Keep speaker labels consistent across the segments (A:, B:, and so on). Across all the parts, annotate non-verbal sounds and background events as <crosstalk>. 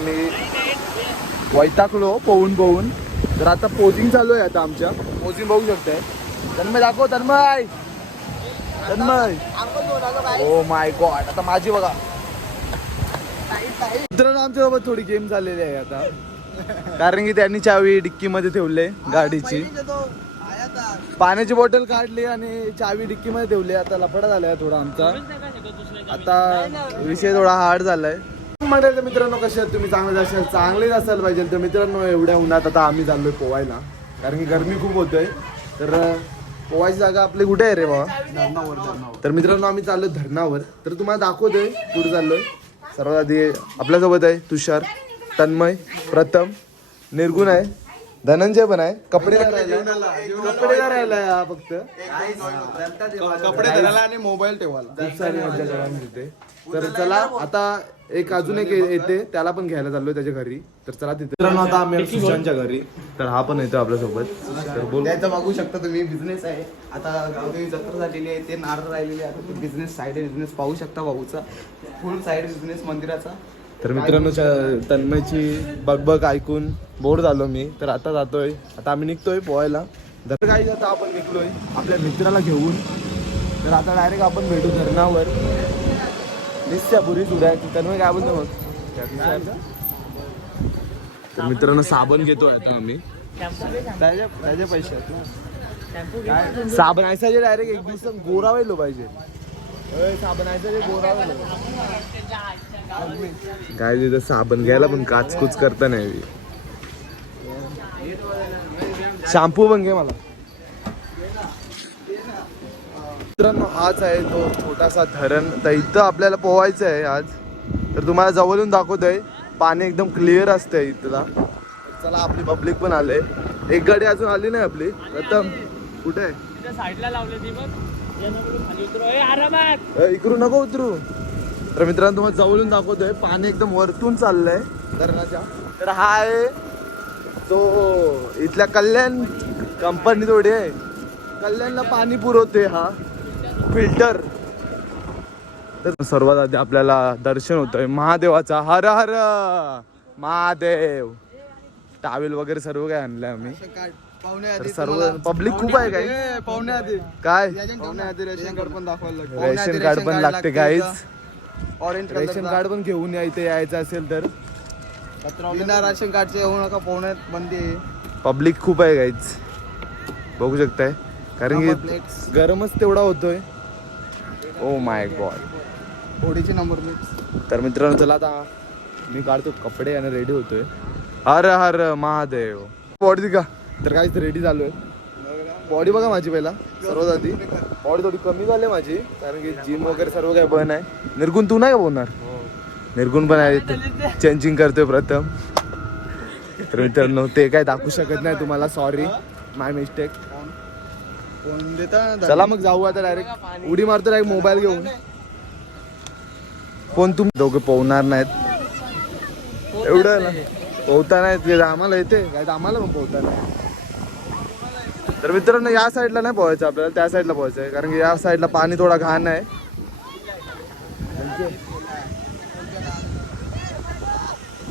A: मी वैतागलो पोहून पोहून. तर आता पोजिंग चालू आहे आता आमच्या. पोजिंग बघू शकताय. तन्मय दाखव Tanmay. Tanmay. Oh my God आता माझी बघा. मित्रांनो आमच्यासोबत थोडी गेम झालेली आहे आता. कारण की त्यांनी चावी डिक्की मध्ये ठेवले गाडीची. पाण्याची बॉटल काढली आणि चावी डिक्की मध्ये ठेवली. आता लफडा झालाय थोडा आमचा. आता विषय थोडा हार्ड झालाय. म्हणेल तर मित्रांनो कसे आहेत तुम्ही? चांगले असाल चांगलेच असायला पाहिजे. तर मित्रांनो एवढ्या उन्हात आता आम्ही चाललोय पोवायला कारण की गरमी खूप होतोय. तर पोवायची जागा आपली कुठे आहे रे बाबा धरणावर तर मित्रांनो आम्ही चाललोय धरणावर. तर तुम्हाला दाखवतोय. कुठे चाललोय. सर्वात आधी आपल्यासोबत आहे तुषार. तन्मय प्रथम निर्गुण आहे धनंजय पण आहे. कपडे कपडे राहिला. हा फक्त.
B: कपडे धरायला आणि मोबाईल ठेवायला
A: खूप सारी मजा करायला मिळते. तर चला आता एक अजून एक येते त्याला पण घ्यायला चाललोय त्याच्या घरी. तर चला तिथे. आता आम्ही सुशांतच्या घरी. तर हा पण येतो आपल्यासोबत. तर बोल.
B: त्याचं बघू शकता तुम्ही बिझनेस आहे. आता गावदेवी जत्रा झालेली आहे ते नारळ राहिलेले आहे. बिझनेस साईड बिझनेस पाहू शकता भाऊचा. फुल साईड बिझनेस मंदिराचा.
A: तर मित्रांनो तन्मयची बगबग ऐकून बोर झालो मी. तर आता जातोय. आता आम्ही निघतोय पोहायला. तर काही जाता आपण निघलोय आपल्या मित्राला घेऊन. तर आता डायरेक्ट आपण भेटू धरणावर. निश्चय पुरी सुद्धा तन्मय काय बोलतो मग? तर मित्रांनो साबण घेतोय आता आम्ही.
B: त्याच्या
A: साबण ऐसाचे डायरेक्ट एक दिवस गोरा व्हायलो पाहिजे. साबण ऐसाचे गोरा व्हायलो काय तिथं साबण घ्यायला पण काचकूच करता नाही शॅम्पू पण घे मला. मित्रांनो हाच आहे तो छोटासा धरण. तर इथं आपल्याला पोवायचं आहे आज. तर तुम्हाला जवळून दाखवतोय. पाणी एकदम क्लिअर असतंय इथला. चला आपली पब्लिक पण आले. एक गाडी अजून आली नाही आपली. प्रथम कुठे? आहे इकडून नको उतरू. तर मित्रांनो तुम्हाला जवळून दाखवतोय. पाणी एकदम वरतून चाललंय धरणाच्या. तर हा आहे तो इथल्या कल्याण कंपनी थोडी आहे. कल्याणला पाणी पुरवते हा. फिल्टर तर सर्वात आधी आपल्याला दर्शन होतंय. महादेवाचा. हर हर. महादेव. टावेल वगैरे सर्व काय आणलंय आम्ही. तर सर्व पब्लिक खूप आहे काय?
B: पाहुणे आधी.
A: काय?
B: रेशन कार्ड पण दाखवायला.
A: रेशन कार्ड पण लागते गाईच
B: ऑरेंज
A: रेशन कार्ड पण घेऊन या इथे यायचं असेल तर.
B: बिना राशन कार्डचे येऊ नका पाहुण्यात बंदी आहे.
A: पब्लिक खूप आहे गाईच बघू शकताय. कारण की
B: plates.
A: गरमच तेवढा होतोय. ओ माय गॉड
B: होडीचे नंबर प्लेट
A: तर मित्रांनो चला आता मी काढतो कपडे आणि रेडी होतोय. हर हर महादेव. बॉडी का? तर काहीच रेडी झालोय बॉडी बघा माझी पहिला. सर्वात आधी बॉडी थोडी कमी झाली माझी कारण की जिम वगैरे सर्व काही बन आहे. निर्गुण तू नाही का बोलणार? निर्गुण पण आहे चेंजिंग करतोय प्रथम. तर मित्रांनो ते काय दाखवू शकत नाही तुम्हाला सॉरी माय मिस्टेक चला मग जाऊ आता डायरेक्ट उडी मारतो डायरेक्ट मोबाईल घेऊन. फोन तुम्ही दोघे पोहणार नाहीत. एवढं ना. पोहता नाहीत. आम्हाला येते. काय आम्हाला पण पोहता नाही तर मित्रांनो या साईडला नाही पोहायचं आपल्याला त्या साईडला पोहायचं आहे कारण की या साईडला पाणी थोडा घाण आहे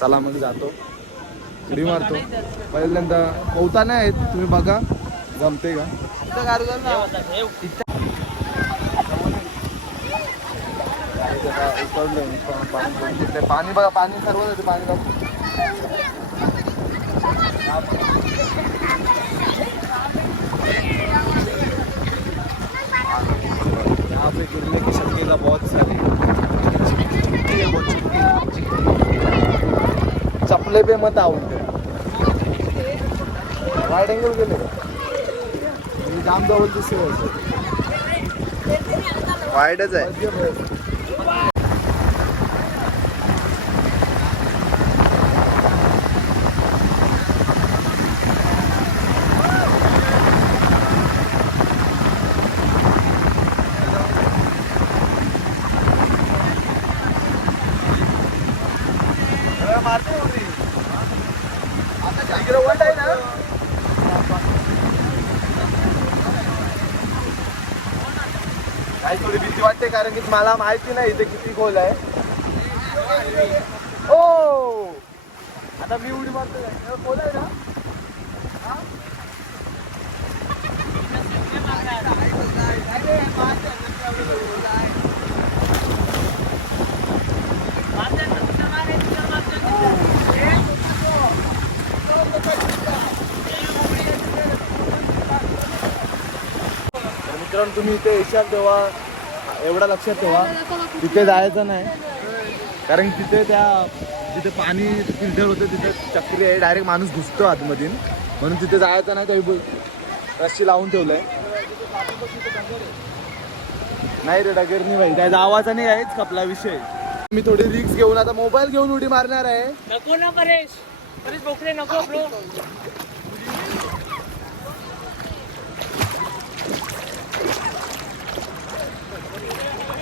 A: चला मग जातो उडी मारतो पहिल्यांदा पोहता नाही तुम्ही बघा जमते का पाणी बघा पाणी सर्व पाणी यहाँ पे गिरने की शक्यता बहुत सारी चपले पे मत आओ वाईट अँगल गेले का मी जाम जवळ दिसते
B: वाईटच आहे
A: मारतो उडी आता वन आहे ना आई थोडी भीती वाटते कारण की मला माहिती नाही इथे किती खोल आहे. ओ! आता मी उडी मारतो खोल आहे ना? मित्रांनो तुम्ही इथे येशाल तेव्हा एवढा लक्षात ठेवा. तिथे जायचं नाही. कारण तिथे त्या जिथे पाणी फिल्टर होतं तिथे चक्री आहे. डायरेक्ट माणूस घुसतो आतमधून म्हणून तिथे जायचं नाही काही रस्सी लावून ठेवलं आहे नाही रे डगरनी भाई त्याचा आवाजा नाही आहेच कपला विषय. मी थोडी रिक्स घेऊन आता मोबाईल घेऊन उडी मारणार आहे.
C: नको ना परेश. परेश नको ब्रो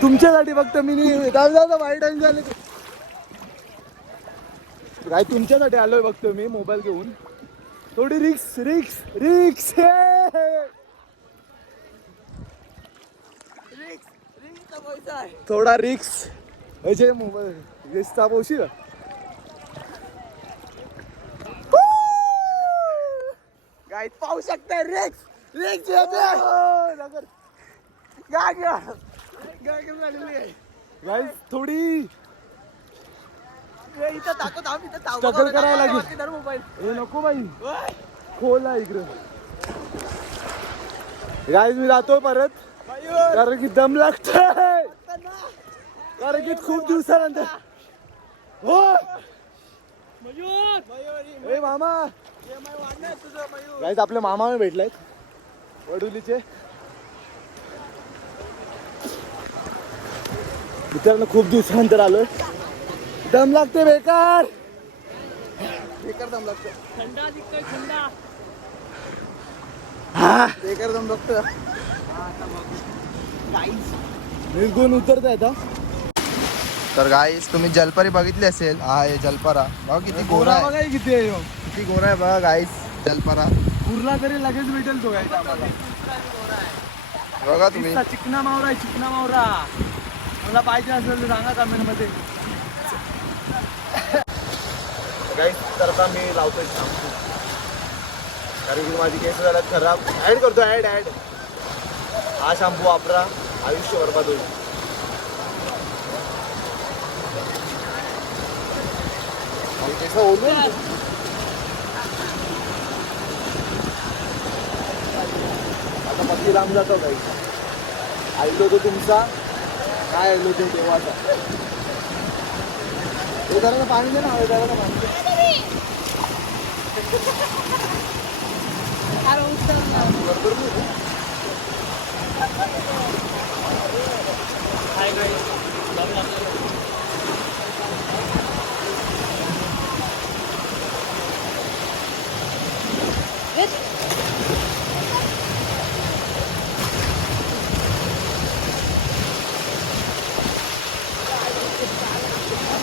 A: तुमच्यासाठी फक्त मी वाईट टाइम झाले. काय तुमच्यासाठी आलोय फक्त मी मोबाईल घेऊन. थोडी रिक्स रिक्स रिक्स थोडा रिक्स अजय मोबाईल रिक्सचा पोशी काय पाहू शकता रिक्स रिक्स येते गाईस थोडी. स्ट्रगल करावं लागेल. हे नको बाई. खोल आहे इकडे. गाईज मी जातोय परत. कारण की दम लागतोय. कारण की खूप दिवसानंतर. हो.
C: मयूर.
A: ए मामा. गाईज आपले मामा भेटलायत वडुलीचे. मित्रांनो खूप दिवसानंतर आलोय. दम लागते बेकार. बेकार दम लागतो
C: थंडा दिसतोय थंडा?
A: बेकार दम लागतो निर्गुण उतरत आता.
B: तर गाईस तुम्ही जलपरी बघितली असेल? हा हे जलपरा. बघा किती गोरा आहे.
A: बघा किती आहे ह्यो.
B: किती गोरा आहे बघा गाईस जलपरा.
A: पुरला तरी लगेच भेटेल तो आम्हाला
B: बघा तुम्ही.
A: चिकना मावरा आहे चिकना मावरा. मला पाहिजे असेल तर सांगा कमेंटमध्ये गाईज तर मी लावतोय शाम्पू. कारण की माझी केस झाल्यात खराब. ऍड करतो ऍड ऍड हा शॅम्पू वापरा. आयुष्य बरबाद होईल केस ओलून आता पती लांब जातो काही ऐकतो तो तुमचा काय तो देवाचा जरा पाणी दे ना जरा पाणी दे. बरोबर नाही रे?
C: काय काय दम लागतो
A: दादाचा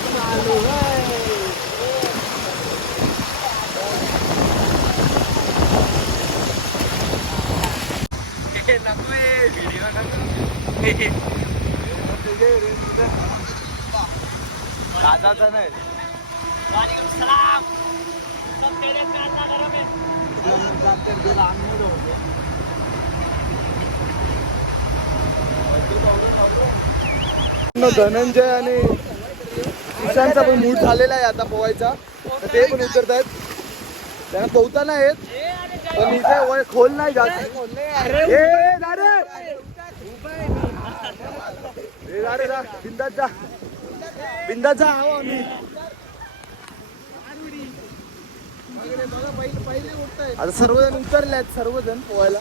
A: नाही
C: वालेकुम सलाम सब तेरे कांदा गरम है।
A: न धनंजय आणि ईशानचा पण मूड झालेला आहे आता पोवायचा तर ते पण उतरत आहेत त्यांना पोहता नाही येत. पण इथे वय खोल नाही जात. ए, जा. जा आहो आम्ही. आता सर्वजण उतरले आहेत सर्वजण पोहायला.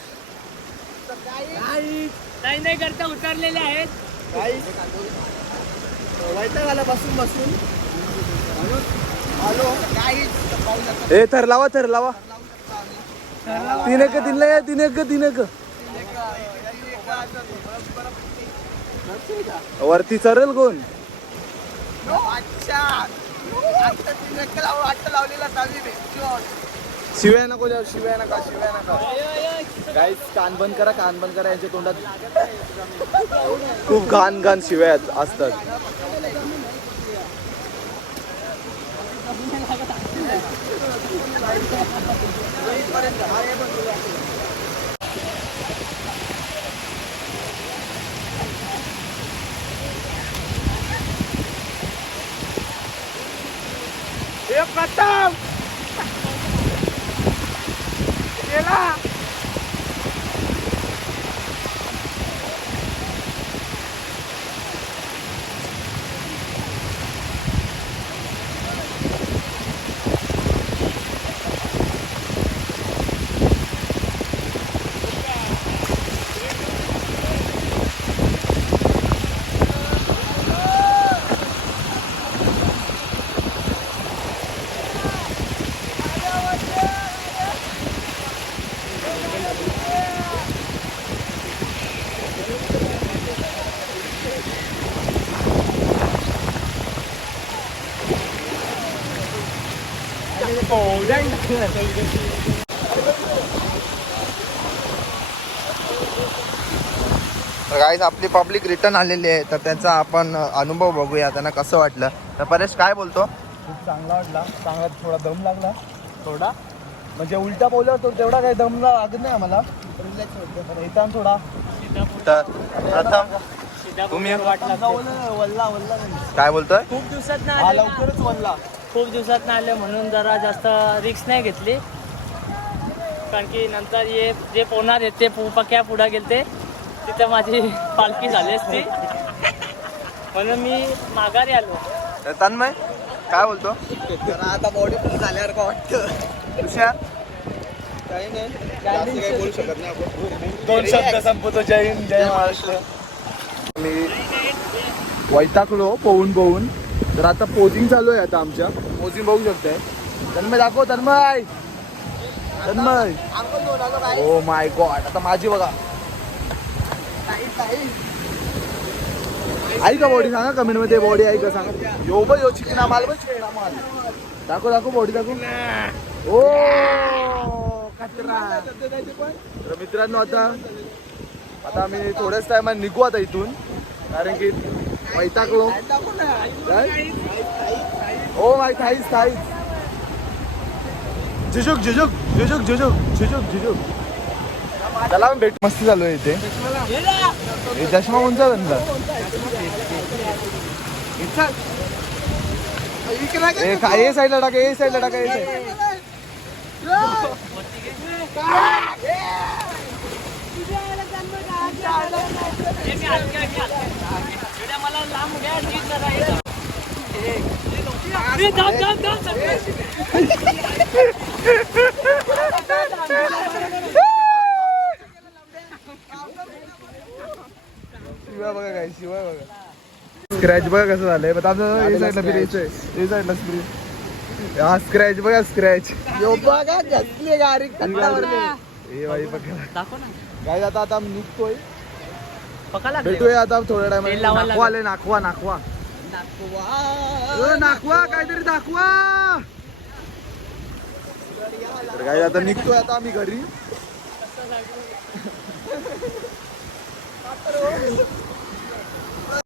C: नाही नाही करता उतरलेले आहेत.
A: वैताग आला बसून बसून. आलो. ए थर लावा थर लावा. तीन एक तीन लय तीन एक तीन वरती चरल कोण? शिव्या नको जाऊ शिव्या नका शिव्या नका. गाईस कान बंद करा कान बंद करा यांच्या तोंडात. खूप घाण घाण शिव्या आहेत- असतात
B: गाईज आपली पब्लिक रिटर्न आलेली आहे. तर त्याचा आपण अनुभव बघूया. त्यांना कसं वाटलं? तर परेश काय बोलतो?
A: खूप चांगला वाटला. चांगला थोडा दम लागला. थोडा. म्हणजे उलटा बोलल्यावर तो तेवढा काही दम लागत नाही आम्हाला. येताना थोडा.
B: तर प्रथम तुम्ही?
C: वाटला
A: वल्ला वल्ला. नाही
B: काय बोलतोय?
C: खूप दिवसात
A: हा लवकरच वल्ला.
C: खूप दिवसात आले म्हणून जरा जास्त रिक्स नाही घेतली. कारण की नंतर ये जे पोहणार आहेत ते पु- पक्या पुढे गेलते. तिथं माझी <laughs> पालखी झाली असती. म्हणून मी माघारी आलो.
B: तन्मय काय बोलतो?
A: आता बॉडी फुल झाल्यावर का वाटतं?
B: तुषार
A: काही नाही. काही बोलू शकत नाही आपण. दोन शब्द संपवतो. जय हिंद जय महाराष्ट्र. मी वैतागलो पोहून पोहून तर आता पोजिंग चालू आहे आता आमच्या. पोजिंग बघू शकताय. तन्मय दाखव Tanmay. Tanmay. Oh my God आता माझी बघा. आई का बॉडी सांगा कमेंटमध्ये बॉडी आहे का सांगा. यो बघ यो चिकना माल बघ चिकना माल. दाखव दाखव बॉडी दाखव. ओ कचरा. तर मित्रांनो आता आता आम्ही थोड्याच टायमात निघू आता इथून. कारण की वैतागलो. काय? ओ माय थाईस थाईस झिजुक झिजुक झिजुक झिजुक झिजुक झिजुक त्याला पण भेट मस्ती चालू आहे इथे. हे चष्मा कोणचा धंदा ए साईडला टाका ए साईडला टाका ए साईड
C: मला लांब घ्या हे
A: बघा काय शिवाय बघा. स्क्रॅच बघा कसं झालंय. पण आता ए साईडला फिरायचंय. ए साईडला फिर हा स्क्रॅच बघा स्क्रॅच बघा घसली गाडी ए बाई बघा काय आता आता आम्ही निघतोय.
C: पका लागले.
A: भेटूया आता थोड्या
C: तेल
A: टायमात
C: लावायला
A: नाखवा आले नाखवा नाखवा नाखवा काहीतरी दाखवा. तर काय आता निघतोय आता आम्ही घरी.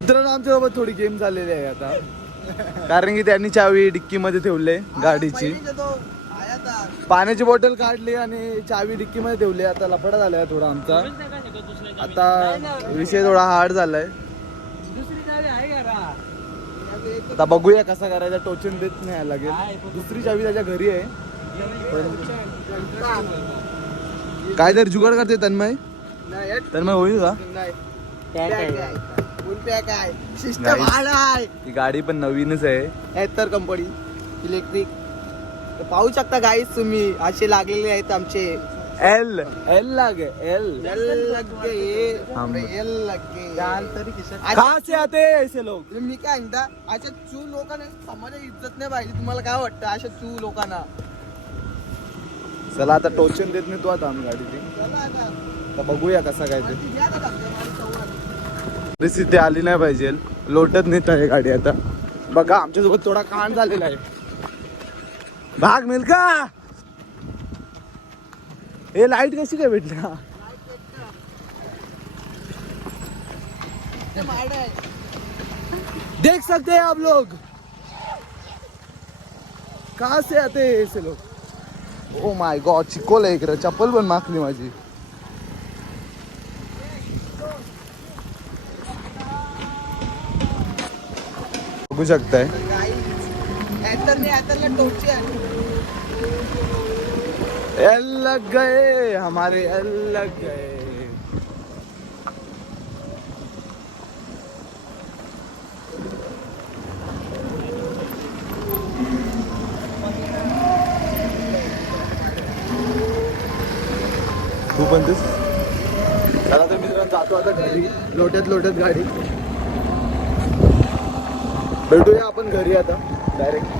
A: मित्रांनो आमच्यासोबत थोडी गेम झालेली आहे आता. कारण की त्यांनी चावी डिक्की मध्ये ठेवले गाडीची. पाण्याची बॉटल काढली आणि चावी डिक्की मध्ये ठेवली आता लफडा झालाय थोडा आमचा. आता विषय थोडा हार्ड झालाय.
C: दुसरी चावी आहे का
A: आता बघूया कसा करायचा टोचन देत नाही लागेल. दुसरी चावी त्याच्या घरी आहे. काय तरी जुगाड करते तन्मय. तन्मय होईल का. ही गाडी पण नवीनच आहे.
D: तर कंपनी. इलेक्ट्रिक पाहू शकता गाईस तुम्ही. असे लागलेले आहेत आमचे.
A: एल एल लागे एल
D: एल लग गए
A: हम.
D: एल लग. गए
A: तरी
D: अच्छा.
A: कहा से आते हैं ऐसे लोग?
D: मी काय म्हणता अशा चू लोकांना समाजात इज्जत नाही पाहिजे तुम्हाला काय वाटतं अशा चू लोकांना?
A: चला आता टोचन देत नाही तू आता आम्ही गाडीची
D: चला आता.
A: आता बघूया कसा काय ते.
D: ती घ्या आता धक्का मारून चौघात.
A: परिस्थिती आली नाही पाहिजे. लोटत नेत आहे गाडी आता. बघा आमच्यासोबत थोडा कांड झालेला आहे. भाग मिल का हे लाइट कशी काय भेटला? देख सकते आप लोग। कहाँ से आते हैं ऐसे लोग? ओ माय गॉड चिकोल आहे इकडं चप्पल पण माखली माझी। बघू शकताय। लग गए हमारे लग गए। तू पण चला तर मित्रांनो जातो आता घरी. लोट्यात लोट्यात गाडी. भेटूया आपण घरी आता डायरेक्ट